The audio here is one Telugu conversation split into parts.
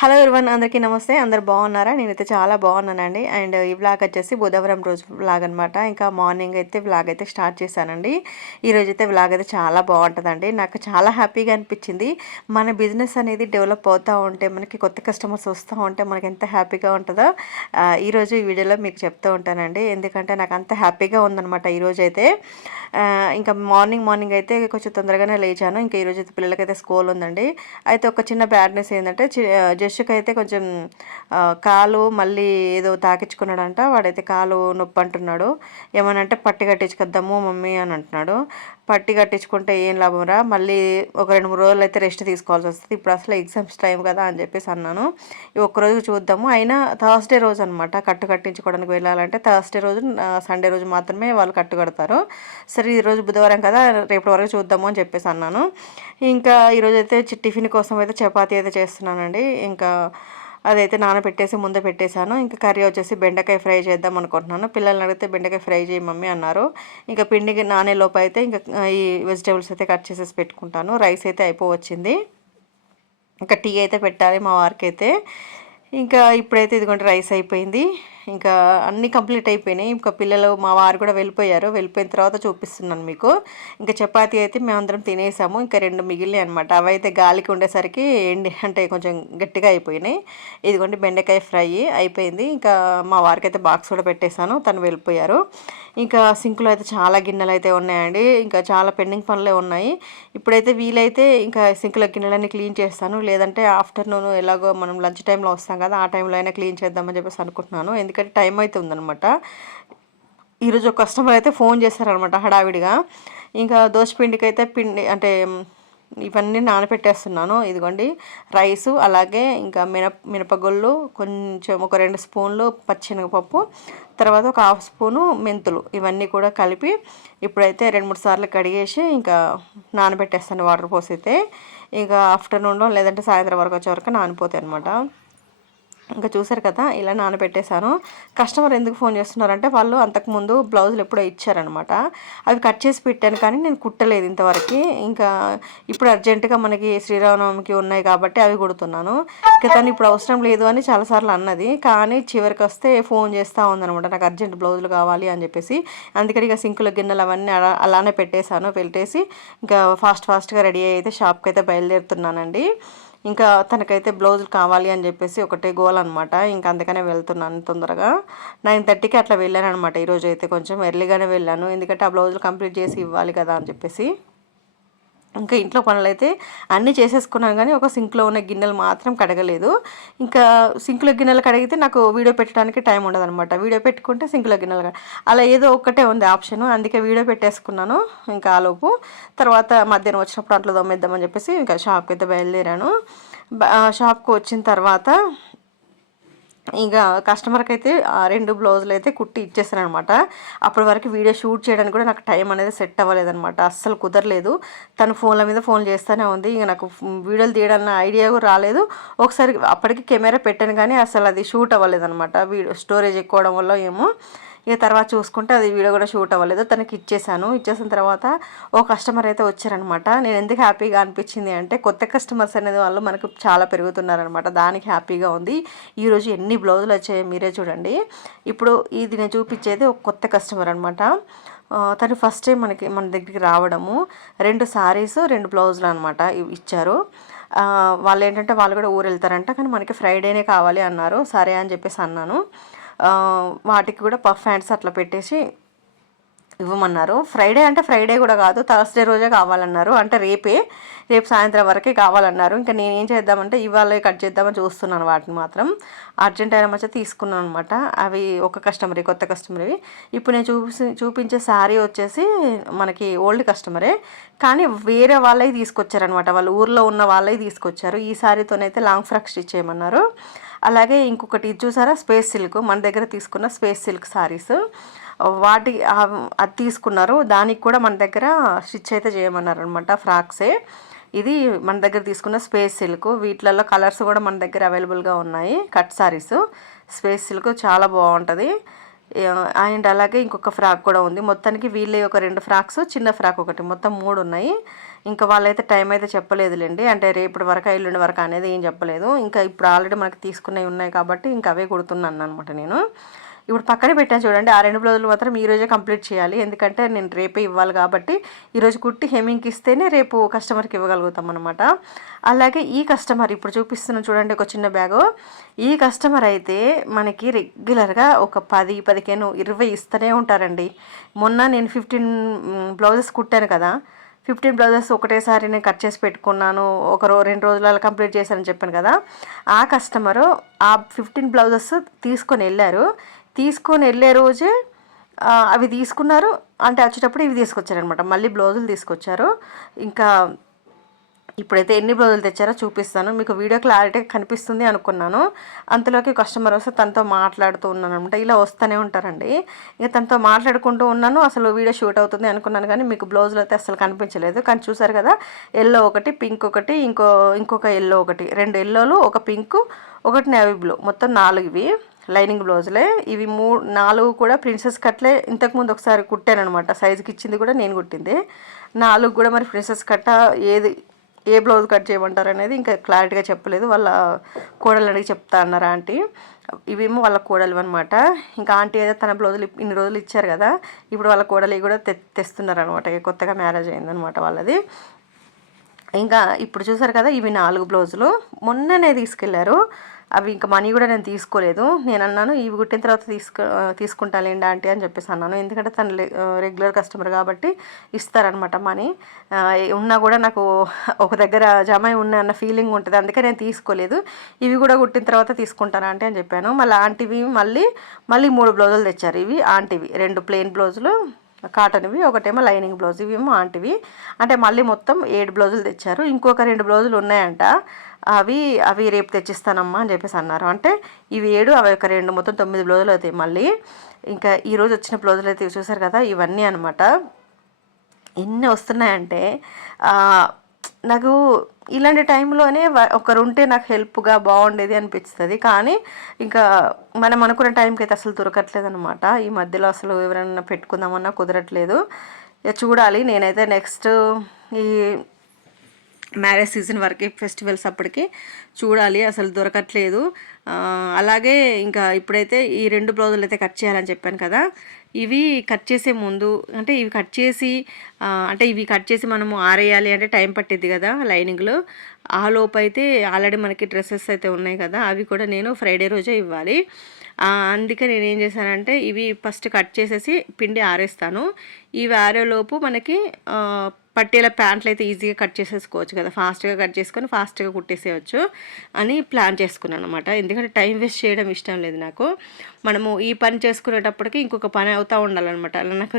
హలో ఇర్వన్ అందరికీ నమస్తే. అందరు బాగున్నారా? నేనైతే చాలా బాగున్నానండి. అండ్ ఈ వ్లాగ్ వచ్చేసి బుధవారం రోజు వ్లాగ్ అనమాట ఇంకా మార్నింగ్ అయితే వ్లాగ్ అయితే స్టార్ట్ చేశానండి. ఈ అయితే వ్లాగ్ అయితే చాలా బాగుంటుందండి. నాకు చాలా హ్యాపీగా అనిపించింది. మన బిజినెస్ అనేది డెవలప్ అవుతూ ఉంటే మనకి కొత్త కస్టమర్స్ వస్తూ ఉంటే మనకి ఎంత హ్యాపీగా ఉంటుందో ఈరోజు ఈ వీడియోలో మీకు చెప్తూ ఉంటానండి. ఎందుకంటే నాకు అంత హ్యాపీగా ఉందనమాట ఈరోజు అయితే. ఇంకా మార్నింగ్ మార్నింగ్ అయితే కొంచెం తొందరగానే లేచాను. ఇంకా ఈరోజు అయితే పిల్లలకైతే స్కూల్ ఉందండి. అయితే ఒక చిన్న బ్యాడ్నెస్ ఏంటంటే జస్ట్కి అయితే కొంచెం కాలు మళ్ళీ ఏదో తాకించుకున్నాడంట వాడైతే కాలు నొప్పి అంటున్నాడు ఏమనంటే పట్టి కట్టించుకొద్దాము మమ్మీ అని అంటున్నాడు. పట్టి కట్టించుకుంటే ఏం లాభం రా? మళ్ళీ ఒక రెండు మూడు రోజులు అయితే రెస్ట్ తీసుకోవాల్సి వస్తుంది. ఇప్పుడు అసలు ఎగ్జామ్స్ టైం కదా అని చెప్పేసి అన్నాను. ఒక్కరోజు ఒక్క చూద్దాము. అయినా థర్స్డే రోజు అనమాట కట్టు కట్టించుకోవడానికి వెళ్ళాలంటే. థర్స్డే రోజు సండే రోజు మాత్రమే వాళ్ళు కట్టు కడతారు. సరే ఈరోజు బుధవారం కదా రేపటి వరకు చూద్దాము అని చెప్పేసి అన్నాను. ఇంకా ఈరోజు అయితే టిఫిన్ కోసం అయితే చపాతీ అయితే చేస్తున్నానండి. ఇంకా అదైతే నానబెట్టేసి ముందే పెట్టేశాను. ఇంకా కర్రీ వచ్చేసి బెండకాయ ఫ్రై చేద్దాం అనుకుంటున్నాను. పిల్లల్ని అడిగితే బెండకాయ ఫ్రై చేయి మమ్మీ అన్నారు. ఇంకా పిండికి నానే లోపు అయితే ఇంకా ఈ వెజిటేబుల్స్ అయితే కట్ చేసేసి పెట్టుకుంటాను. రైస్ అయితే అయిపోవచ్చింది. ఇంకా టీ అయితే పెట్టాలి మా వారికి అయితే. ఇంకా ఇప్పుడైతే ఇదిగోండి రైస్ అయిపోయింది. ఇంకా అన్నీ కంప్లీట్ అయిపోయినాయి. ఇంకా పిల్లలు మా వారు కూడా వెళ్ళిపోయారు. వెళ్ళిపోయిన తర్వాత చూపిస్తున్నాను మీకు. ఇంకా చపాతీ అయితే మేమందరం తినేసాము. ఇంకా రెండు మిగిలినాయి అనమాట అవైతే గాలికి ఉండేసరికి ఎండి అంటే కొంచెం గట్టిగా అయిపోయినాయి. ఇదిగోండి బెండకాయ ఫ్రై అయిపోయింది. ఇంకా మా వారికి అయితే బాక్స్ కూడా పెట్టేశాను. తను వెళ్ళిపోయారు. ఇంకా సింక్లో అయితే చాలా గిన్నెలు అయితే ఉన్నాయండి. ఇంకా చాలా పెండింగ్ పనులే ఉన్నాయి. ఇప్పుడైతే వీలైతే ఇంకా సింక్లో గిన్నెలన్నీ క్లీన్ చేస్తాను. లేదంటే ఆఫ్టర్నూన్ ఎలాగో మనం లంచ్ టైంలో వస్తాం కదా ఆ టైంలో అయినా క్లీన్ చేద్దామని చెప్పేసి అనుకుంటున్నాను. ఎందుకంటే టైం అయితే ఉందన్నమాట. ఈరోజు ఒక కస్టమర్ అయితే ఫోన్ చేశారనమాట హడావిడిగా. ఇంకా దోశపిండికి అయితే పిండి అంటే ఇవన్నీ నానబెట్టేస్తున్నాను ఇదిగోండి రైసు అలాగే ఇంకా మినప మినపగుళ్ళు కొంచెం ఒక రెండు స్పూన్లు పచ్చెనగపప్పు తర్వాత ఒక హాఫ్ స్పూను మెంతులు ఇవన్నీ కూడా కలిపి ఇప్పుడైతే రెండు మూడు సార్లు కడిగేసి ఇంకా నానబెట్టేస్తాను వాటర్ పోసి అయితే ఇంకా ఆఫ్టర్నూన్లో లేదంటే సాయంత్రం వరకు వచ్చే వరకు నానిపోతాయి అనమాట ఇంకా చూసారు కదా ఇలా నానబెట్టేశాను. కస్టమర్ ఎందుకు ఫోన్ చేస్తున్నారంటే వాళ్ళు అంతకుముందు బ్లౌజులు ఎప్పుడో ఇచ్చారనమాట అవి కట్ చేసి పెట్టాను కానీ నేను కుట్టలేదు ఇంతవరకు. ఇంకా ఇప్పుడు అర్జెంటుగా మనకి శ్రీరామనవమికి ఉన్నాయి కాబట్టి అవి కుడుతున్నాను. ఇంకా తను ఇప్పుడు అవసరం లేదు అని చాలాసార్లు అన్నది. కానీ చివరికి వస్తే ఫోన్ చేస్తూ ఉందనమాట నాకు అర్జెంట్ బ్లౌజులు కావాలి అని చెప్పేసి. అందుకని ఇక సింకుల గిన్నెలు అవన్నీ అలా అలానే పెట్టేశాను. పెట్టేసి ఇంకా ఫాస్ట్ ఫాస్ట్గా రెడీ అయితే షాప్కి అయితే బయలుదేరుతున్నానండి. ఇంకా తనకైతే బ్లౌజులు కావాలి అని చెప్పేసి ఒకటే గోల్ అనమాట ఇంకా అందుకనే వెళ్తున్నాను తొందరగా. నైన్ థర్టీకి అట్లా వెళ్ళాను అనమాట ఈరోజు అయితే కొంచెం ఎర్లీగానే వెళ్ళాను. ఎందుకంటే ఆ బ్లౌజులు కంప్లీట్ చేసి ఇవ్వాలి కదా అని చెప్పేసి. ఇంకా ఇంట్లో పనులు అయితే అన్నీ చేసేసుకున్నాను కానీ ఒక సింక్లో ఉన్న గిన్నెలు మాత్రం కడగలేదు. ఇంకా సింక్లో గిన్నెలు కడిగితే నాకు వీడియో పెట్టడానికి టైం ఉండదు అనమాట వీడియో పెట్టుకుంటే సింక్లో గిన్నెలు కడ- అలా ఏదో ఒక్కటే ఉంది ఆప్షన్. అందుకే వీడియో పెట్టేసుకున్నాను ఇంకా ఆలోపు తర్వాత మధ్యాహ్నం వచ్చినప్పుడు అట్లా దొమ్మేద్దామని చెప్పేసి ఇంకా షాప్కి అయితే బయలుదేరాను. షాప్కి వచ్చిన తర్వాత ఇంకా కస్టమర్కి అయితే ఆ రెండు బ్లౌజులు అయితే కుట్టి ఇచ్చేసాను అనమాట అప్పటి వరకు వీడియో షూట్ చేయడానికి కూడా నాకు టైం అనేది సెట్ అవ్వలేదనమాట. అస్సలు కుదరలేదు. తను ఫోన్ల మీద ఫోన్ చేస్తూనే ఉంది. ఇంకా నాకు వీడియోలు తీయడానికి ఐడియా కూడా రాలేదు. ఒకసారి అప్పటికి కెమెరా పెట్టాను కానీ అసలు అది షూట్ అవ్వలేదనమాట. వీడియో స్టోరేజ్ ఎక్కువడం వల్ల ఏమో. ఇక తర్వాత చూసుకుంటే అది వీడియో కూడా షూట్ అవ్వలేదు. తనకి ఇచ్చేసాను. ఇచ్చేసిన తర్వాత ఓ కస్టమర్ అయితే వచ్చారనమాట నేను ఎందుకు హ్యాపీగా అనిపించింది అంటే కొత్త కస్టమర్స్ అనేది వాళ్ళు మనకు చాలా పెరుగుతున్నారనమాట దానికి హ్యాపీగా ఉంది. ఈరోజు ఎన్ని బ్లౌజులు వచ్చాయో మీరే చూడండి. ఇప్పుడు ఇది నేను చూపించేది ఒక కొత్త కస్టమర్ అనమాట తను ఫస్ట్ టైం మనకి మన దగ్గరికి రావడము. రెండు సారీస్ రెండు బ్లౌజులు అనమాట ఇచ్చారు. వాళ్ళు ఏంటంటే వాళ్ళు కూడా ఊరు వెళ్తారంట కానీ మనకి ఫ్రైడేనే కావాలి అన్నారు. సరే అని చెప్పేసి అన్నాను. వాటికి కూడా పఫ్ హ్యాండ్స్ అట్లా పెట్టేసి ఇవ్వమన్నారు. ఫ్రైడే అంటే ఫ్రైడే కూడా కాదు థర్స్డే రోజే కావాలన్నారు. అంటే రేపే రేపు సాయంత్రం వరకే కావాలన్నారు. ఇంకా నేను ఏం చేద్దామంటే ఇవాళ కట్ చేద్దామని చూస్తున్నాను వాటిని మాత్రం. అర్జెంట్ అయిన మధ్య తీసుకున్నాను అనమాట అవి ఒక కస్టమరే కొత్త కస్టమర్వి. ఇప్పుడు నేను చూసి చూపించే శారీ వచ్చేసి మనకి ఓల్డ్ కస్టమరే. కానీ వేరే వాళ్ళవి తీసుకొచ్చారనమాట వాళ్ళు ఊర్లో ఉన్న వాళ్ళవి తీసుకొచ్చారు. ఈ శారీతోనైతే లాంగ్ ఫ్రాక్ స్టిచ్ చేయమన్నారు. అలాగే ఇంకొకటి చూసారా? Space silk. మన దగ్గర తీసుకున్న స్పేస్ సిల్క్ శారీస్ వాటి అది తీసుకున్నారు. దానికి కూడా మన దగ్గర స్టిచ్ అయితే చేయమన్నారు అనమాట ఫ్రాక్సే. ఇది మన దగ్గర తీసుకున్న స్పేస్ సిల్క్. వీటిలలో కలర్స్ కూడా మన దగ్గర అవైలబుల్గా ఉన్నాయి. కట్ సారీస్. స్పేస్ సిల్క్ చాలా బాగుంటుంది. అండ్ అలాగే ఇంకొక ఫ్రాక్ కూడా ఉంది. మొత్తానికి వీళ్ళే ఒక రెండు ఫ్రాక్స్ చిన్న ఫ్రాక్ ఒకటి. మొత్తం మూడు ఉన్నాయి. ఇంకా వాళ్ళైతే టైం అయితే చెప్పలేదులేండి. అంటే రేపటి వరకు ఎల్లుండి వరకు అనేది ఏం చెప్పలేదు. ఇంకా ఇప్పుడు ఆల్రెడీ మనకి తీసుకున్నవి ఉన్నాయి కాబట్టి ఇంకా అవే కుడుతున్నాను అనమాట నేను. ఇప్పుడు పక్కనే పెట్టాను చూడండి ఆ రెండు బ్లౌజులు మాత్రం ఈ రోజే కంప్లీట్ చేయాలి. ఎందుకంటే నేను రేపే ఇవ్వాలి కాబట్టి ఈరోజు కుట్టి హెమింగ్కి ఇస్తేనే రేపు కస్టమర్కి ఇవ్వగలుగుతాం అనమాట అలాగే ఈ కస్టమర్ ఇప్పుడు చూపిస్తున్నాను చూడండి ఒక చిన్న బ్యాగు ఈ కస్టమర్ అయితే మనకి రెగ్యులర్గా ఒక పది పదిహేను ఇరవై ఇస్తూనే ఉంటారండి. మొన్న నేను ఫిఫ్టీన్ బ్లౌజెస్ కుట్టాను కదా. ఫిఫ్టీన్ బ్లౌజెస్ ఒకటేసారి నేను కట్ చేసి పెట్టుకున్నాను. ఒక రో రెండు రోజులలో కంప్లీట్ చేశానని చెప్పాను కదా. ఆ కస్టమరు ఆ ఫిఫ్టీన్ బ్లౌజెస్ తీసుకొని వెళ్ళారు. తీసుకొని వెళ్ళే రోజే అవి తీసుకున్నారు. అంటే వచ్చేటప్పుడు ఇవి తీసుకొచ్చారనమాట మళ్ళీ బ్లౌజులు తీసుకొచ్చారు. ఇంకా ఇప్పుడైతే ఎన్ని బ్లౌజులు తెచ్చారో చూపిస్తాను. మీకు వీడియో క్లారిటీ కనిపిస్తుంది అనుకున్నాను. అంతలోకి కస్టమర్ వస్తే తనతో మాట్లాడుతూ ఉన్నాను అనమాట ఇలా వస్తూనే ఉంటారండి. ఇక తనతో మాట్లాడుకుంటూ ఉన్నాను. అసలు వీడియో షూట్ అవుతుంది అనుకున్నాను కానీ మీకు బ్లౌజులు అయితే అసలు కనిపించలేదు. కానీ చూసారు కదా ఎల్లో ఒకటి పింక్ ఒకటి ఇంకో ఇంకొక ఎల్లో ఒకటి. రెండు ఎల్లోలు ఒక పింక్ ఒకటి నేవీ బ్లూ మొత్తం నాలుగు ఇవి. లైనింగ్ బ్లౌజులే. ఇవి మూ నాలుగు కూడా ప్రిన్సెస్ కట్లే. ఇంతకుముందు ఒకసారి కుట్టాను అనమాట సైజుకి ఇచ్చింది కూడా నేను కుట్టింది. నాలుగు కూడా మరి ప్రిన్సెస్ కట్ట ఏది ఏ బ్లౌజ్ కట్ చేయమంటారు అనేది ఇంకా క్లారిటీగా చెప్పలేదు. వాళ్ళ కోడలు అడిగి చెప్తా అన్నారు ఆంటీ. ఇవేమో వాళ్ళ కోడలు అనమాట ఇంకా ఆంటీ ఏదో తన బ్లౌజులు ఇన్ని రోజులు ఇచ్చారు కదా. ఇప్పుడు వాళ్ళ కోడలు కూడా తె తెస్తున్నారు అనమాట కొత్తగా మ్యారేజ్ అయిందనమాట వాళ్ళది. ఇంకా ఇప్పుడు చూసారు కదా ఇవి నాలుగు బ్లౌజులు. మొన్ననే తీసుకెళ్ళారు. అవి ఇంకా మనీ కూడా నేను తీసుకోలేదు. నేను అన్నాను ఇవి కుట్టిన తర్వాత తీసుకు తీసుకుంటాలేండి ఆంటీ అని చెప్పేసి అన్నాను. ఎందుకంటే తను రెగ్యులర్ కస్టమర్ కాబట్టి ఇస్తారనమాట మనీ. ఉన్నా కూడా నాకు ఒక దగ్గర జమ ఉన్న అన్న ఫీలింగ్ ఉంటుంది. అందుకే నేను తీసుకోలేదు. ఇవి కూడా కుట్టిన తర్వాత తీసుకుంటాను ఆంటీ అని చెప్పాను. మళ్ళీ ఆంటీవి మళ్ళీ మళ్ళీ మూడు బ్లౌజులు తెచ్చారు ఇవి ఆంటీవి. రెండు ప్లెయిన్ బ్లౌజులు కాటన్వి ఒకటేమో లైనింగ్ బ్లౌజ్ ఇవేమో ఆంటివి. అంటే మళ్ళీ మొత్తం ఏడు బ్లౌజులు తెచ్చారు. ఇంకొక రెండు బ్లౌజులు ఉన్నాయంట. అవి అవి రేపు తెచ్చిస్తానమ్మా అని చెప్పేసి అన్నారు. అంటే ఇవి ఏడు అవి ఒక రెండు మొత్తం తొమ్మిది బ్లౌజులు అవుతాయి మళ్ళీ. ఇంకా ఈరోజు వచ్చిన బ్లౌజులు అయితే చూసారు కదా ఇవన్నీ అనమాట ఎన్ని వస్తున్నాయంటే నాకు ఇలాంటి టైంలోనే ఒకరు ఉంటే నాకు హెల్ప్గా బాగుండేది అనిపిస్తుంది. కానీ ఇంకా మనం అనుకున్న టైంకి అయితే అసలు దొరకట్లేదు అనమాట ఈ మధ్యలో అసలు ఎవరైనా పెట్టుకుందామన్నా కుదరట్లేదు. చూడాలి. నేనైతే నెక్స్ట్ ఈ మ్యారేజ్ సీజన్ వరకు ఫెస్టివల్స్ అప్పటికి చూడాలి. అసలు దొరకట్లేదు. అలాగే ఇంకా ఇప్పుడైతే ఈ రెండు బ్లౌజులు అయితే కట్ చేయాలని చెప్పాను కదా. ఇవి కట్ చేసే ముందు అంటే ఇవి కట్ చేసి అంటే ఇవి కట్ చేసి మనము ఆరేయాలి అంటే టైం పట్టిద్ది కదా లైనింగ్లో. ఆ లోపు అయితే ఆల్రెడీ మనకి డ్రెస్సెస్ అయితే ఉన్నాయి కదా అవి కూడా నేను ఫ్రైడే రోజే ఇవ్వాలి. అందుకే నేను ఏం చేశానంటే ఇవి ఫస్ట్ కట్ చేసేసి పిండి ఆరేస్తాను. ఇవి ఆరేలోపు మనకి పట్టేల ప్యాంట్లు అయితే ఈజీగా కట్ చేసేసుకోవచ్చు కదా ఫాస్ట్గా కట్ చేసుకొని ఫాస్ట్గా కుట్టేసేయచ్చు అని ప్లాన్ చేసుకున్నాను అనమాట ఎందుకంటే టైం వేస్ట్ చేయడం ఇష్టం లేదు నాకు. మనము ఈ పని చేసుకునేటప్పటికి ఇంకొక పని అవుతూ ఉండాలన్నమాట. అలా నాకు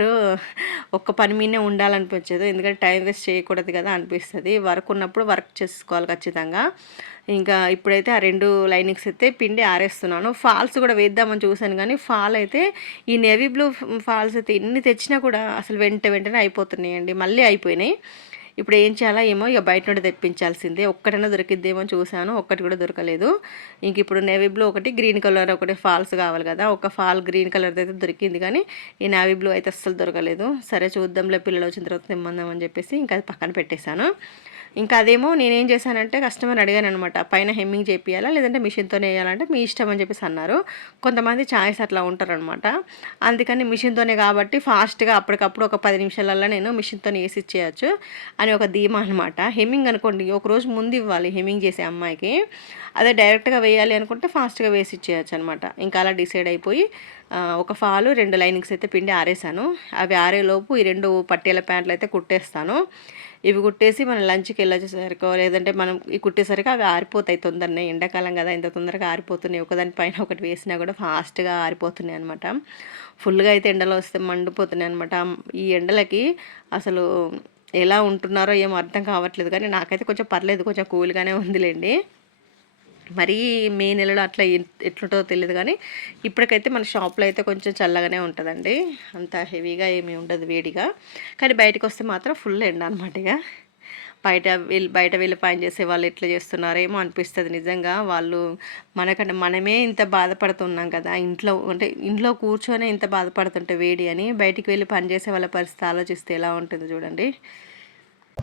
ఒక్క పని మీదే ఉండాలనిపించదు. ఎందుకంటే టైం వేస్ట్ చేయకూడదు కదా అనిపిస్తుంది. వర్క్ ఉన్నప్పుడు వర్క్ చేసుకోవాలి ఖచ్చితంగా. ఇంకా ఇప్పుడైతే ఆ రెండు లైనింగ్స్ అయితే పిండి ఆరేస్తున్నాను. ఫాల్స్ కూడా వేద్దామని చూశాను కానీ ఫాల్ అయితే ఈ నేవీ బ్లూ ఫాల్స్ అయితే ఎన్ని తెచ్చినా కూడా అసలు వెంట వెంటనే అయిపోతున్నాయండి. మళ్ళీ అయిపోయినాయి. ఇప్పుడు ఏం చేయాలా ఏమో ఇక బయట నుండి తెప్పించాల్సిందే. ఒక్కటైనా దొరికిద్దేమో చూశాను ఒక్కటి కూడా దొరకలేదు. ఇంక ఇప్పుడు నేవీ బ్లూ ఒకటి గ్రీన్ కలర్ ఒకటి ఫాల్స్ కావాలి కదా. ఒక ఫాల్ గ్రీన్ కలర్ అయితే దొరికింది కానీ ఈ నేవీ బ్లూ అయితే అస్సలు దొరకలేదు. సరే చూద్దాంలే పిల్లలు వచ్చిన తర్వాత తెమ్మందామని చెప్పేసి ఇంకా పక్కన పెట్టేశాను. ఇంకా అదేమో నేనేం చేశానంటే కస్టమర్ అడిగాను అనమాట పైన హెమ్మింగ్ చేపియాలా లేదంటే మిషన్తోనే వేయాలంటే మీ ఇష్టం అని చెప్పేసి అన్నారు. కొంతమంది ఛాయిస్ అట్లా ఉంటారనమాట. అందుకని మిషన్తోనే కాబట్టి ఫాస్ట్గా అప్పటికప్పుడు ఒక పది నిమిషాలల్లో నేను మిషన్తోనే వేసి ఇచ్చేయచ్చు. అని ఒక ధీమా అనమాట హెమ్మింగ్ అనుకోండి ఒక రోజు ముందు ఇవ్వాలి హెమ్మింగ్ చేసే అమ్మాయికి. అదే డైరెక్ట్గా వేయాలి అనుకుంటే ఫాస్ట్గా వేసి ఇచ్చేయచ్చు అనమాట ఇంకా అలా డిసైడ్ అయిపోయి ఒక ఫాలు రెండు లైనింగ్స్ అయితే పిండి ఆరేసాను. అవి ఆరేలోపు ఈ రెండు పట్టేల ప్యాంట్లు అయితే కుట్టేస్తాను. ఇవి కుట్టేసి మనం లంచ్కి వెళ్ళేసరికో లేదంటే మనం ఈ కుట్టేసరికి అవి ఆరిపోతాయి తొందరనే. ఎండాకాలం కదా ఇంత తొందరగా ఆరిపోతున్నాయి. ఒకదాని పైన ఒకటి వేసినా కూడా ఫాస్ట్గా ఆరిపోతున్నాయి అనమాట ఫుల్గా అయితే ఎండలు వస్తే మండిపోతున్నాయి అనమాట ఈ ఎండలకి అసలు ఎలా ఉంటున్నారో ఏమో అర్థం కావట్లేదు. కానీ నాకైతే కొంచెం పర్లేదు కొంచెం కూల్గానే ఉందిలేండి. మరీ మే నెలలో అట్లా ఎట్లుంటుందో తెలియదు కానీ ఇప్పటికైతే మన షాప్లో అయితే కొంచెం చల్లగానే ఉంటుందండి. అంత హెవీగా ఏమీ ఉండదు వేడిగా. కానీ బయటకు వస్తే మాత్రం ఫుల్ ఎండ అనమాట ఇక. బయట వెళ్ళి బయట వెళ్ళి పని చేసే వాళ్ళు ఎట్లా చేస్తున్నారేమో అనిపిస్తుంది నిజంగా. వాళ్ళు మనకంటే మనమే ఇంత బాధపడుతున్నాం కదా. ఇంట్లో అంటే ఇంట్లో కూర్చొని ఇంత బాధపడుతుంటే వేడి అని బయటికి వెళ్ళి పని చేసే వాళ్ళ పరిస్థితి ఆలోచిస్తే ఎలా ఉంటుంది చూడండి.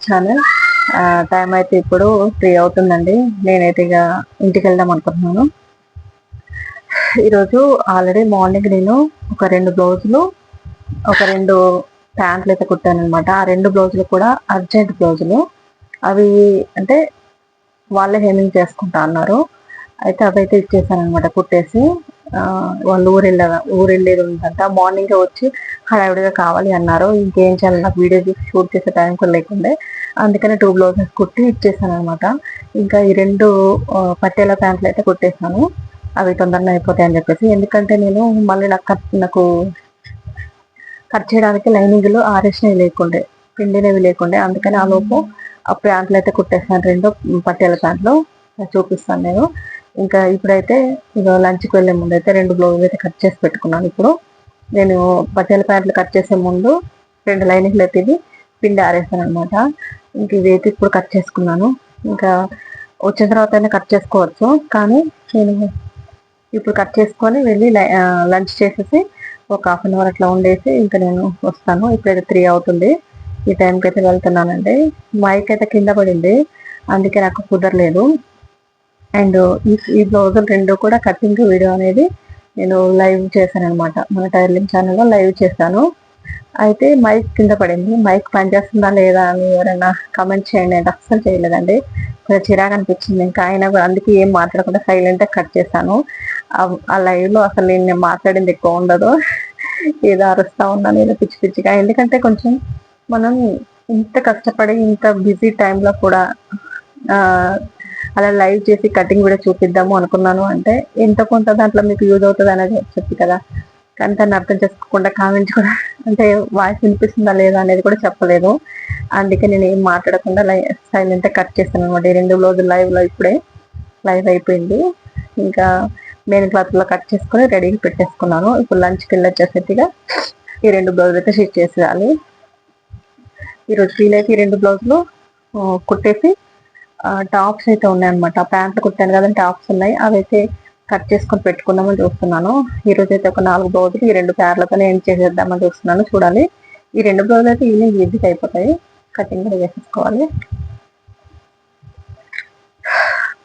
ఛానల్ టైం అయితే ఇప్పుడు త్రీ అవుతుందండి. నేనైతే ఇక ఇంటికి వెళ్దాం అనుకుంటున్నాను. ఈరోజు ఆల్రెడీ మార్నింగ్ నేను ఒక రెండు బ్లౌజులు ఒక రెండు ప్యాంట్లు అయితే కుట్టాను అనమాట ఆ రెండు బ్లౌజులు కూడా అర్జెంట్ బ్లౌజులు. అవి అంటే వాళ్ళే హేమింగ్ చేసుకుంటా అన్నారు. అయితే అవి అయితే ఇచ్చేసాను అనమాట కుట్టేసి వాళ్ళు ఊరు ఊరెళ్ళేది ఊరు వెళ్ళేది ఉందంట మార్నింగ్ వచ్చి హడావిడిగా కావాలి అన్నారు. ఇంకేం చేయాలి? నాకు వీడియో షూట్ చేసే టైం కూడా లేకుండే. అందుకని టూ బ్లౌజెస్ కుట్టి ఇచ్చేసాను అనమాట ఇంకా ఈ రెండు పట్టేల ప్యాంట్లు అయితే కుట్టేసాను. అవి తొందరగా అయిపోతాయి అని చెప్పేసి. ఎందుకంటే నేను మళ్ళీ నాకు నాకు కట్ చేయడానికి లైనింగ్లు ఆరేసినవి లేకుండే. పిండినవి లేకుండే. అందుకని ఆ లోపు ఆ ప్యాంట్లు అయితే కుట్టేసాను రెండు పట్టేల ప్యాంట్లు. చూపిస్తాను నేను. ఇంకా ఇప్పుడైతే ఇక లంచ్కి వెళ్ళే ముందు అయితే రెండు బ్లౌజులు అయితే కట్ చేసి పెట్టుకున్నాను ఇప్పుడు. నేను పట్టేల ప్యాంట్లు కట్ చేసే ముందు రెండు లైనింగ్లు అయితే ఇవి పిండి ఆరేసాను అనమాట ఇంక ఇదైతే ఇప్పుడు కట్ చేసుకున్నాను. ఇంకా వచ్చిన తర్వాత అయినా కట్ చేసుకోవచ్చు. కానీ నేను ఇప్పుడు కట్ చేసుకొని వెళ్ళి లంచ్ చేసేసి ఒక హాఫ్ అన్ అవర్ అట్లా ఉండేసి ఇంకా నేను వస్తాను. ఇప్పుడైతే త్రీ అవుతుంది. ఈ టైంకి అయితే వెళ్తున్నానండి. మైక్ అయితే కింద పడింది. అందుకే నాకు కుదరలేదు. అండ్ ఈ ఈ బ్లౌజులు రెండు కూడా కటింగ్ వీడియో అనేది నేను లైవ్ చేశాను అనమాట మన టైలింగ్ ఛానల్లో లైవ్ చేశాను. అయితే మైక్ కింద పడింది. మైక్ పనిచేస్తుందా లేదా అని ఎవరైనా కమెంట్ చేయండి. అంటే అస్సలు చేయలేదండి. కొంచెం చిరాకు అనిపించింది. ఇంకా అయినా కూడా అందుకే ఏం మాట్లాడకుండా సైలెంట్గా కట్ చేశాను. ఆ- లైవ్లో అసలు నేను మాట్లాడింది ఎక్కువ ఉండదు. ఏదో అరుస్తూ ఉన్నాను ఏదో పిచ్చి పిచ్చిగా. ఎందుకంటే కొంచెం మనం ఇంత కష్టపడి ఇంత బిజీ టైంలో కూడా అలా లైవ్ చేసి కటింగ్ కూడా చూపిద్దాము అనుకున్నాను. అంటే ఎంత కొంత దాంట్లో మీకు యూజ్ అవుతుంది అనేది చెప్పి కదా. కానీ దాన్ని అర్థం చేసుకోకుండా కామెంట్స్ కూడా అంటే వాయిస్ వినిపిస్తుందా లేదా అనేది కూడా చెప్పలేదు. అందుకే నేను ఏం మాట్లాడకుండా సైలెంట్ కట్ చేస్తాను అనమాట ఈ రెండు రోజులు లైవ్లో ఇప్పుడే లైవ్ అయిపోయింది. ఇంకా మెయిన్ క్లాత్లో కట్ చేసుకొని రెడీగా పెట్టేసుకున్నాను. ఇప్పుడు లంచ్కి వెళ్ళొచ్చేసరిగా ఈ రెండు బ్లౌజ్ అయితే స్టిచ్ చేసేయాలి. ఈరోజు ఫీల్ అయితే ఈ రెండు బ్లౌజులు కుట్టేసి టాప్స్ అయితే ఉన్నాయన్నమాట. ప్యాంట్లు కుట్టాను కదా టాప్స్ ఉన్నాయి. అవి అయితే కట్ చేసుకొని పెట్టుకుందామని చూస్తున్నాను. ఈ రోజు అయితే ఒక నాలుగు బ్లౌజులు ఈ రెండు ప్యార్లతోనే ఏం చేసేద్దామని చూస్తున్నాను. చూడాలి. ఈ రెండు బ్లౌజులు అయితే ఈవినింగ్ ఈజీగా అయిపోతాయి. కటింగ్ కూడా చేసేసుకోవాలి.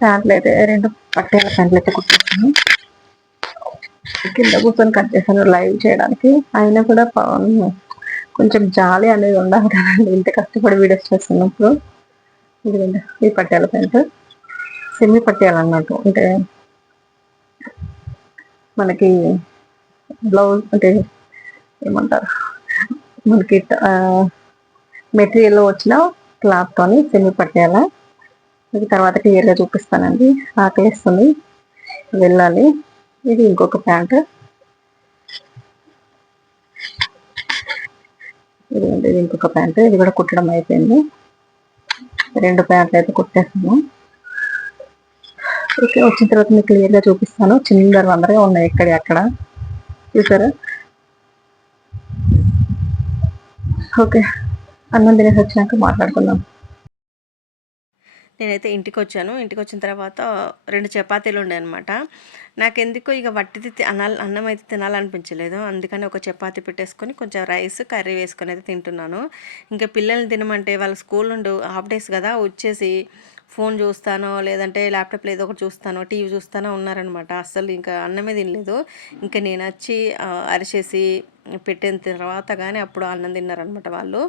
ప్యాంట్లు అయితే రెండు పట్టేల ప్యాంట్లు అయితే కుట్టేస్తాను. కింద కూర్చొని కట్ చేశాను లైవ్ చేయడానికి. అయినా కూడా కొంచెం జాలి అనేది ఉండాలి కదండి. ఇంత కష్టపడి వీడియోస్ చేస్తున్నప్పుడు. ఇదిగోండి ఈ పట్టాల ప్యాంట్. సెమీ పట్టాలు అన్నట్టు. అంటే మనకి బ్లౌజ్ అంటే ఏమంటారు? మనకి మెటీరియల్ వచ్చిన క్లాత్ తోని సెమీ పట్టాల ఇది తర్వాత క్లియర్గా చూపిస్తానండి. ఆకలిస్తుంది. వెళ్ళాలి. ఇది ఇంకొక ప్యాంటు. ఇది ఇది ఇంకొక ప్యాంట్. ఇది కూడా కుట్టడం అయిపోయింది. రెండు ప్యాంట్లు అయితే కుట్టేస్తాను ఓకే వచ్చిన తర్వాత మీకు క్లియర్గా చూపిస్తాను. చిన్న అందరిగా ఉన్నాయి ఇక్కడ అక్కడ. చూసారా? ఓకే అన్నం తినేసి వచ్చినాక మాట్లాడుకుందాం. నేనైతే ఇంటికి వచ్చాను ఇంటికి వచ్చిన తర్వాత రెండు చపాతీలు ఉండే అనమాట నాకెందుకో ఇక వట్టిది అనాలి అన్నం అయితే తినాలనిపించలేదు. అందుకని ఒక చపాతీ పెట్టేసుకొని కొంచెం రైస్ కర్రీ వేసుకొని అయితే తింటున్నాను. ఇంకా పిల్లల్ని తినమంటే వాళ్ళ స్కూల్ నుండి హాఫ్ డేస్ కదా వచ్చేసి ఫోన్ చూస్తానో లేదంటే ల్యాప్టాప్లో ఏదో ఒకటి చూస్తానో టీవీ చూస్తానో ఉన్నారనమాట అస్సలు ఇంకా అన్నమే తినలేదు. ఇంకా నేను వచ్చి అరిచేసి పెట్టిన తర్వాత కానీ అప్పుడు అన్నం తిన్నారనమాట వాళ్ళు.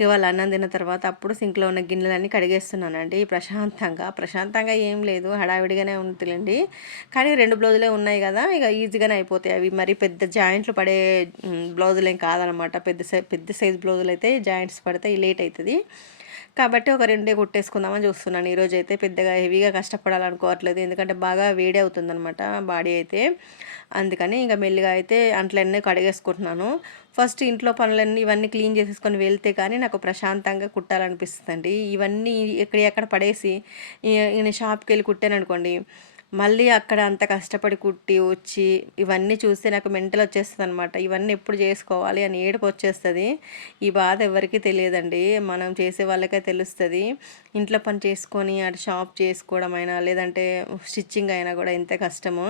ఇక వాళ్ళు అన్నం తిన్న తర్వాత అప్పుడు సింక్లో ఉన్న గిన్నెలన్నీ కడిగేస్తున్నానండి. ప్రశాంతంగా. ప్రశాంతంగా ఏం లేదు. హడావిడిగానే ఉంటుందండి కానీ రెండు బ్లౌజులే ఉన్నాయి కదా. ఇక ఈజీగానే అయిపోతాయి. అవి మరి పెద్ద జాయింట్లు పడే బ్లౌజులు ఏం కాదనమాట పెద్ద సై పెద్ద సైజ్ బ్లౌజులు అయితే జాయింట్స్ పడితే లేట్ అవుతుంది కాబట్టి ఒక రెండే కుట్టేసుకుందామని చూస్తున్నాను. ఈరోజు అయితే పెద్దగా హెవీగా కష్టపడాలనుకోవట్లేదు. ఎందుకంటే బాగా వేడి అవుతుందన్నమాట బాడీ అయితే. అందుకని ఇంకా మెల్లిగా అయితే అంట్లన్నీ కడిగేసుకుంటున్నాను. ఫస్ట్ ఇంట్లో పనులన్నీ ఇవన్నీ క్లీన్ చేసేసుకొని వెళ్తే కానీ నాకు ప్రశాంతంగా కుట్టాలనిపిస్తుందండి. ఇవన్నీ ఎక్కడ ఎక్కడ పడేసి ఈ- నేను షాప్కి వెళ్ళి కుట్టాను అనుకోండి మళ్ళీ అక్కడ అంత కష్టపడి కుట్టి వచ్చి ఇవన్నీ చూస్తే నాకు మెంటల్ వచ్చేస్తుంది అనమాట ఇవన్నీ ఎప్పుడు చేసుకోవాలి అని ఏడుపు వచ్చేస్తుంది. ఈ బాధ ఎవరికీ తెలియదండి. మనం చేసే వాళ్ళకే తెలుస్తుంది. ఇంట్లో పని చేసుకొని అటు షాప్ చేసుకోవడం అయినా లేదంటే స్టిచ్చింగ్ అయినా కూడా ఎంత కష్టము.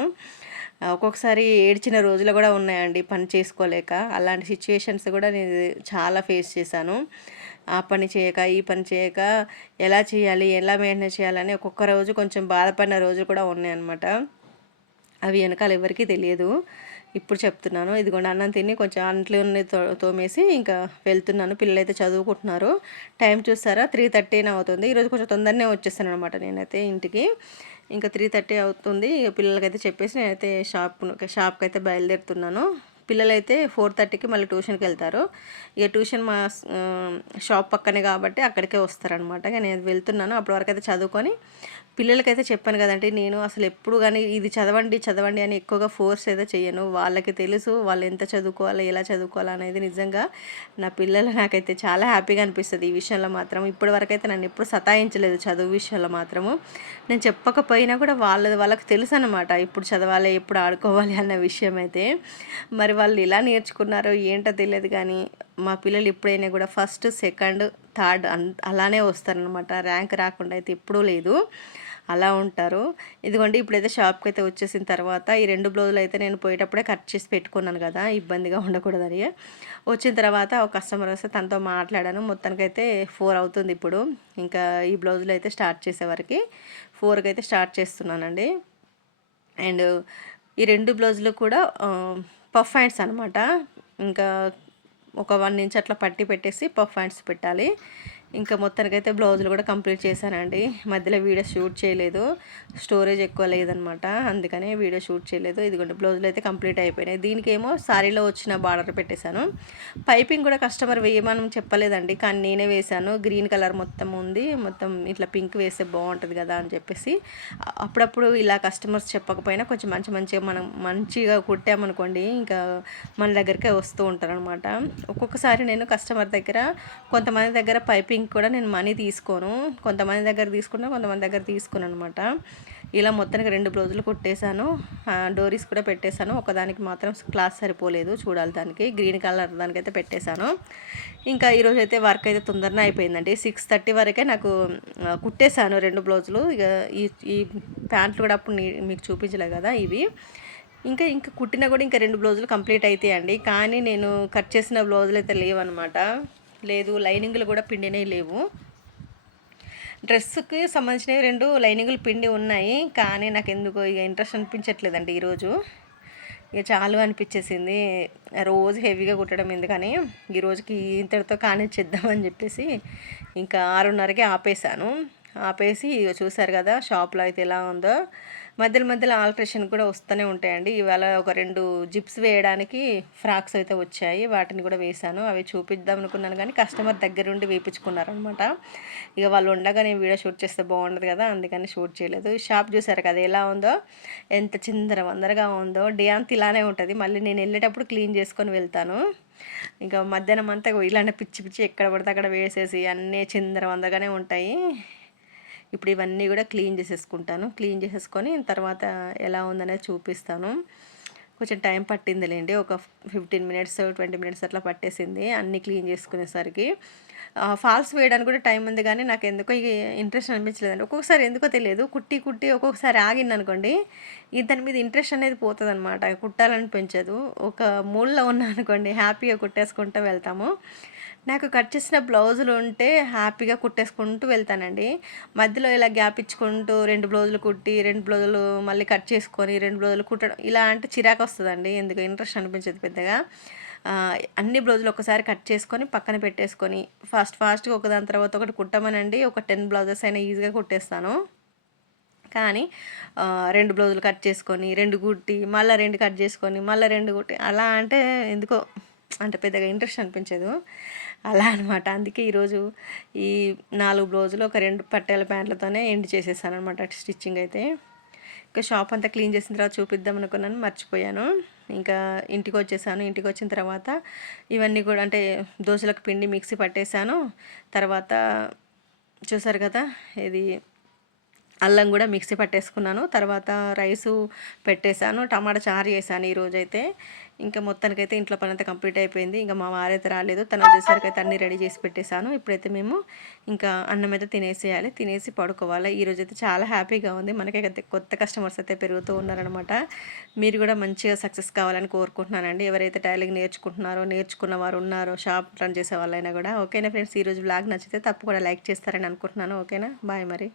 ఒక్కొక్కసారి ఏడ్చిన రోజులు కూడా ఉన్నాయండి పని చేసుకోలేక. అలాంటి సిచ్యువేషన్స్ కూడా నేను చాలా ఫేస్ చేశాను. ఆ పని చేయక ఈ పని చేయక ఎలా చేయాలి ఎలా మెయింటైన్ చేయాలని ఒక్కొక్క రోజు కొంచెం బాధపడిన రోజులు కూడా ఉన్నాయన్నమాట. అవి వెనకాల ఎవరికీ తెలియదు. ఇప్పుడు చెప్తున్నాను. ఇదిగోండి అన్నం తిని కొంచెం అంట్లోనే తో- తోమేసి ఇంకా వెళ్తున్నాను. పిల్లలు అయితే చదువుకుంటున్నారు. టైం చూస్తారా? త్రీ థర్టీనే అవుతుంది. ఈరోజు కొంచెం తొందరనే వచ్చేసాను అనమాట నేనైతే ఇంటికి. ఇంకా త్రీ థర్టీ అవుతుంది. ఇక పిల్లలకైతే చెప్పేసి నేనైతే షాప్ షాప్కి అయితే బయలుదేరుతున్నాను. పిల్లలైతే ఫోర్ థర్టీకి మళ్ళీ ట్యూషన్కి వెళ్తారు. ఇక ట్యూషన్ మా షాప్ పక్కనే కాబట్టి అక్కడికే వస్తారనమాట ఇక నేను వెళ్తున్నాను. అప్పటి వరకు అయితే చదువుకొని పిల్లలకైతే చెప్పాను కదండి నేను అసలు ఎప్పుడు కానీ ఇది చదవండి చదవండి అని ఎక్కువగా ఫోర్స్ అయితే చేయను వాళ్ళకి తెలుసు వాళ్ళు ఎంత చదువుకోవాలి ఎలా చదువుకోవాలి అనేది నిజంగా నా పిల్లలు నాకైతే చాలా హ్యాపీగా అనిపిస్తుంది ఈ విషయంలో మాత్రం. ఇప్పటి వరకు అయితే నన్ను ఎప్పుడు సతాయించలేదు చదువు విషయంలో మాత్రము. నేను చెప్పకపోయినా కూడా వాళ్ళది వాళ్ళకి తెలుసు అనమాట ఇప్పుడు చదవాలి ఎప్పుడు ఆడుకోవాలి అన్న విషయం అయితే. మరి వాళ్ళు ఎలా నేర్చుకున్నారో ఏంటో తెలియదు కానీ మా పిల్లలు ఎప్పుడైనా కూడా ఫస్ట్ సెకండ్ థర్డ్ అన్ అలానే వస్తారనమాట ర్యాంక్ రాకుండా అయితే ఎప్పుడూ లేదు. అలా ఉంటారు. ఇదిగోండి ఇప్పుడైతే షాప్కి అయితే వచ్చేసిన తర్వాత ఈ రెండు బ్లౌజులు అయితే నేను పోయేటప్పుడే కట్ చేసి పెట్టుకున్నాను కదా ఇబ్బందిగా ఉండకూడదని. వచ్చిన తర్వాత ఒక కస్టమర్ వస్తే తనతో మాట్లాడాను. మొత్తానికైతే ఫోర్ అవుతుంది ఇప్పుడు. ఇంకా ఈ బ్లౌజులు అయితే స్టార్ట్ చేసేవారికి ఫోర్కి అయితే స్టార్ట్ చేస్తున్నానండి. అండ్ ఈ రెండు బ్లౌజులు కూడా పఫ్ హ్యాండ్స్ అనమాట ఇంకా ఒక వన్ ఇంచ్ అట్లా పట్టి పెట్టేసి పఫ్ హ్యాండ్స్ పెట్టాలి. ఇంకా మొత్తానికైతే బ్లౌజులు కూడా కంప్లీట్ చేశానండి. మధ్యలో వీడియో షూట్ చేయలేదు. స్టోరేజ్ ఎక్కువ లేదనమాట. అందుకనే వీడియో షూట్ చేయలేదు. ఇదిగోండి బ్లౌజులు అయితే కంప్లీట్ అయిపోయినాయి. దీనికేమో శారీలో వచ్చిన బార్డర్ పెట్టేశాను. పైపింగ్ కూడా కస్టమర్ వేయమని చెప్పలేదండి. కానీ నేనే వేశాను. గ్రీన్ కలర్ మొత్తం ఉంది. మొత్తం ఇట్లా పింక్ వేస్తే బాగుంటుంది కదా అని చెప్పేసి. అప్పుడప్పుడు ఇలా కస్టమర్స్ చెప్పకపోయినా కొంచెం మంచి మంచిగా మనం మంచిగా కుట్టామనుకోండి ఇంకా మన దగ్గరికే వస్తూ ఉంటారనమాట. ఒక్కొక్కసారి నేను కస్టమర్ దగ్గర కొంతమంది దగ్గర పైపింగ్ కూడా నేను మనీ తీసుకోను. కొంతమంది దగ్గర తీసుకున్నా కొంతమంది దగ్గర తీసుకున్నాను అనమాట ఇలా మొత్తానికి రెండు బ్లౌజులు కుట్టేశాను. డోరీస్ కూడా పెట్టేశాను. ఒకదానికి మాత్రం క్లాస్ సరిపోలేదు చూడాలి దానికి. గ్రీన్ కలర్ దానికైతే పెట్టేశాను. ఇంకా ఈరోజు అయితే వర్క్ అయితే తొందరనే అయిపోయిందండి. సిక్స్ థర్టీ వరకే నాకు కుట్టేశాను రెండు బ్లౌజులు. ఇక ఈ ఈ ప్యాంట్లు కూడా అప్పుడు నీ- మీకు చూపించలేదు కదా ఇవి. ఇంకా ఇంకా కుట్టినా కూడా ఇంకా రెండు బ్లౌజులు కంప్లీట్ అవుతాయండి కానీ నేను కట్ చేసిన బ్లౌజులు అయితే లేవన్నమాట. లేదు లైనింగ్లు కూడా పిండినవి లేవు. డ్రెస్కి సంబంధించినవి రెండు లైనింగులు పిండి ఉన్నాయి కానీ నాకు ఎందుకో ఇక ఇంట్రెస్ట్ అనిపించట్లేదండి ఈరోజు. ఇక చాలు అనిపించేసింది. రోజు హెవీగా కుట్టడం ఎందుకని ఈ రోజుకి ఇంతటితో కానిచ్చేద్దామని చెప్పేసి ఇంకా ఆరున్నరకి ఆపేసాను ఆపేసి ఇక చూసారు కదా షాప్లో అయితే ఎలా ఉందో. మధ్యలో మధ్యలో ఆల్ట్రేషన్ కూడా వస్తూనే ఉంటాయండి. ఇవాళ ఒక రెండు జిప్స్ వేయడానికి ఫ్రాక్స్ అయితే వచ్చాయి. వాటిని కూడా వేశాను. అవి చూపిద్దాం అనుకున్నాను కానీ కస్టమర్ దగ్గరుండి వేయించుకున్నారనమాట ఇక వాళ్ళు ఉండగా నేను వీడియో షూట్ చేస్తే బాగుండదు కదా అందుకని షూట్ చేయలేదు. షాప్ చూసారు కదా ఎలా ఉందో ఎంత చిందర వందరగా ఉందో. డే అంత ఇలానే ఉంటుంది. మళ్ళీ నేను వెళ్ళేటప్పుడు క్లీన్ చేసుకొని వెళ్తాను. ఇంకా మధ్యాహ్నం అంతా ఇలానే పిచ్చి పిచ్చి ఎక్కడ పడితే అక్కడ వేసేసి అన్నీ చిందర వందగానే ఉంటాయి. ఇప్పుడు ఇవన్నీ కూడా క్లీన్ చేసేసుకుంటాను. క్లీన్ చేసేసుకొని తర్వాత ఎలా ఉందనేది చూపిస్తాను. కొంచెం టైం పట్టిందిలేండి. ఒక ఫిఫ్టీన్ మినిట్స్ ట్వంటీ మినిట్స్ అట్లా పట్టేసింది అన్నీ క్లీన్ చేసుకునేసరికి. ఫాల్స్ వేయడానికి కూడా టైం ఉంది కానీ నాకు ఎందుకో ఇంట్రెస్ట్ అనిపించలేదండి. ఒక్కొక్కసారి ఎందుకో తెలియదు. కుట్టి కుట్టి ఒక్కొక్కసారి ఆగింది అనుకోండి దాని మీద ఇంట్రెస్ట్ అనేది పోతుంది అనమాట కుట్టాలనిపించదు ఒక మూడ్లో ఉన్నా అనుకోండి హ్యాపీగా కుట్టేసుకుంటూ వెళ్తాము. నాకు కట్ చేసిన బ్లౌజులు ఉంటే హ్యాపీగా కుట్టేసుకుంటూ వెళ్తానండి. మధ్యలో ఇలా గ్యాప్ ఇచ్చుకుంటూ రెండు బ్లౌజులు కుట్టి రెండు బ్లౌజులు మళ్ళీ కట్ చేసుకొని రెండు బ్లౌజులు కుట్టడం ఇలా అంటే చిరాకు వస్తుందండి. ఎందుకు ఇంట్రెస్ట్ అనిపించదు పెద్దగా. అన్ని బ్లౌజులు ఒకసారి కట్ చేసుకొని పక్కన పెట్టేసుకొని ఫాస్ట్ ఫాస్ట్గా ఒకదాని తర్వాత ఒకటి కుట్టమనండి. ఒక టెన్ బ్లౌజెస్ అయినా ఈజీగా కుట్టేస్తాను. కానీ రెండు బ్లౌజులు కట్ చేసుకొని రెండు కుట్టి మళ్ళీ రెండు కట్ చేసుకొని మళ్ళీ రెండు కుట్టి అలా అంటే ఎందుకో అంటే పెద్దగా ఇంట్రెస్ట్ అనిపించదు. అలా అనమాట అందుకే ఈరోజు ఈ నాలుగు బ్లౌజులు ఒక రెండు పట్టేల ప్యాంట్లతోనే ఎండ్ చేసేసాను అనమాట స్టిచ్చింగ్ అయితే. ఇంకా షాప్ అంతా క్లీన్ చేసిన తర్వాత చూపిద్దాం అనుకున్నాను మర్చిపోయాను. ఇంకా ఇంటికి వచ్చేసాను ఇంటికి వచ్చిన తర్వాత ఇవన్నీ కూడా అంటే దోశలకు పిండి మిక్సీ పట్టేశాను తర్వాత చూసారు కదా ఇది అల్లం కూడా మిక్సీ పట్టేసుకున్నాను. తర్వాత రైసు పెట్టేశాను. టమాటా చారు చేశాను ఈరోజైతే ఇంకా మొత్తానికైతే ఇంట్లో పని అంతా కంప్లీట్ అయిపోయింది. ఇంకా మా వారైతే రాలేదు. తను వచ్చేసరికి అయితే అన్నీ రెడీ చేసి పెట్టేశాను. ఇప్పుడైతే మేము ఇంకా అన్నం అయితే తినేసేయాలి. తినేసి పడుకోవాలి. ఈరోజు అయితే చాలా హ్యాపీగా ఉంది. మనకైతే కొత్త కస్టమర్స్ అయితే పెరుగుతూ ఉన్నారనమాట మీరు కూడా మంచిగా సక్సెస్ కావాలని కోరుకుంటున్నానండి. ఎవరైతే టైలింగ్ నేర్చుకుంటున్నారో నేర్చుకున్న వారు ఉన్నారో షాప్ రన్ చేసే వాళ్ళైనా కూడా. ఓకేనా ఫ్రెండ్స్? ఈరోజు బ్లాగ్ నచ్చితే తప్పకుండా లైక్ చేస్తారని అనుకుంటున్నాను. ఓకేనా? బాయ్ మరి.